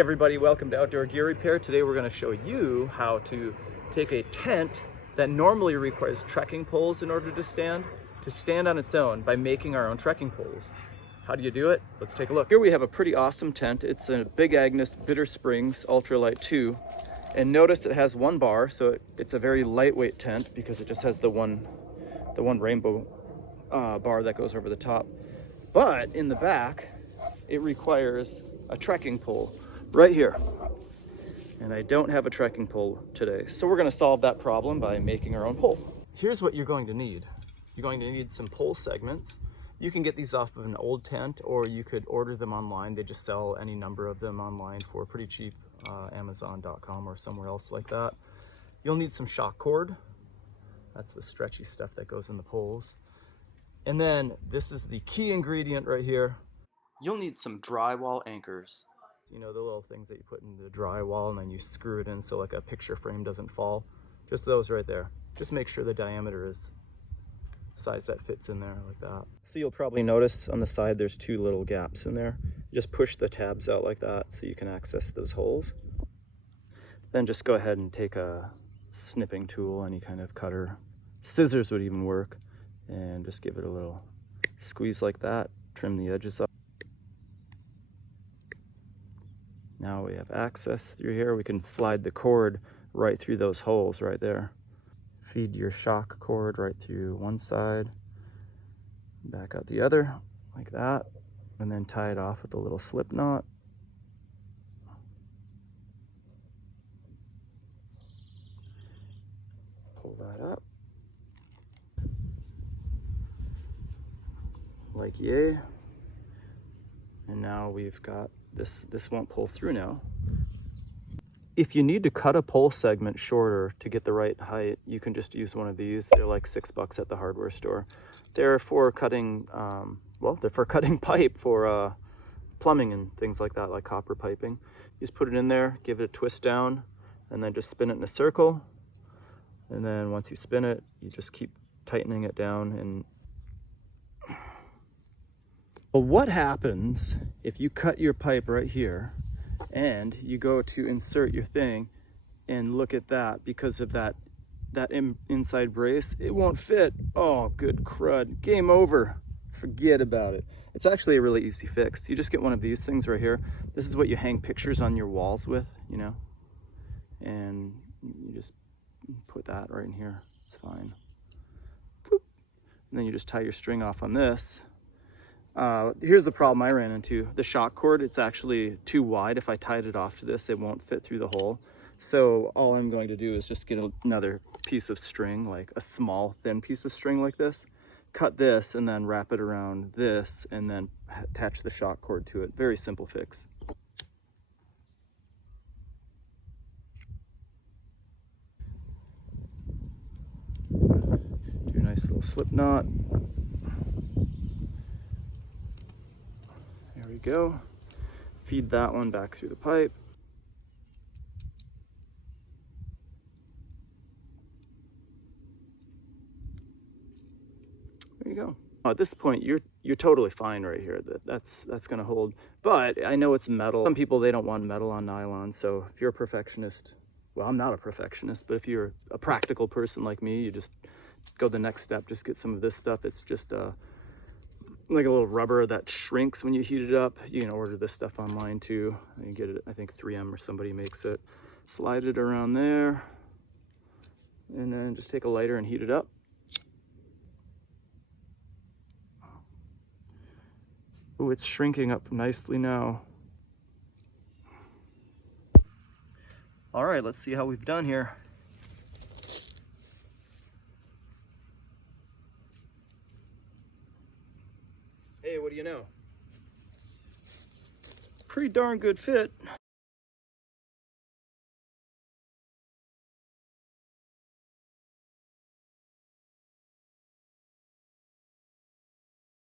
everybody, welcome to Outdoor Gear Repair. Today we're going to show you how to take a tent that normally requires trekking poles in order to stand on its own by making our own trekking poles. How do you do it? Let's take a look. Here we have a pretty awesome tent. It's a Big Agnes Bitter Springs Ultralight 2. And notice it has one bar, so it's a very lightweight tent because it just has the one rainbow bar that goes over the top. But in the back, it requires a trekking pole right here. And I don't have a trekking pole today. So we're gonna solve that problem by making our own pole. Here's what you're going to need. You're going to need some pole segments. You can get these off of an old tent, or you could order them online. They just sell any number of them online for pretty cheap, Amazon.com or somewhere else like that. You'll need some shock cord. That's the stretchy stuff that goes in the poles. And then this is the key ingredient right here. You'll need some drywall anchors. You know, the little things that you put in the drywall and then you screw it in so like a picture frame doesn't fall. Just those right there. Just make sure the diameter is size that fits in there like that. So you'll probably notice on the side there's two little gaps in there. Just push the tabs out like that so you can access those holes. Then just go ahead and take a snipping tool, any kind of cutter. Scissors would even work. And just give it a little squeeze like that. Trim the edges up. Now we have access through here. We can slide the cord right through those holes right there. Feed your shock cord right through one side, back out the other, like that, and then tie it off with a little slip knot. Pull that up. Like yay. And now we've got this won't pull through now. If you need to cut a pole segment shorter to get the right height, you can just use one of these. They're like $6 at the hardware store. They're for cutting, they're for cutting pipe for plumbing and things like that, like copper piping. You just put it in there, give it a twist down, and then just spin it in a circle. And then once you spin it, you just keep tightening it down. And well, what happens if you cut your pipe right here and you go to insert your thing and look at that? Because of that inside brace, it won't fit. Oh, good crud. Game over. Forget about it. It's actually a really easy fix. You just get one of these things right here. This is what you hang pictures on your walls with, you know, and you just put that right in here. It's fine. Boop. And then you just tie your string off on this. Here's the problem I ran into. The shock cord, it's actually too wide. If I tied it off to this, it won't fit through the hole. So all I'm going to do is just get another piece of string, like a small thin piece of string like this, cut this and then wrap it around this and then attach the shock cord to it. Very simple fix. Do a nice little slip knot. There we go. Feed that one back through the pipe. There you go. At this point, you're totally fine right here. That's gonna hold. But I know it's metal. Some people, they don't want metal on nylon. So if you're a perfectionist, well, I'm not a perfectionist, but if you're a practical person like me, you just go the next step. Just get some of this stuff. It's just like a little rubber that shrinks when you heat it up. You can order this stuff online too. You get it, I think 3M or somebody makes it. Slide it around there and then just take a lighter and heat it up. Oh, it's shrinking up nicely now. All right, let's see how we've done here. Hey, what do you know? Pretty darn good fit.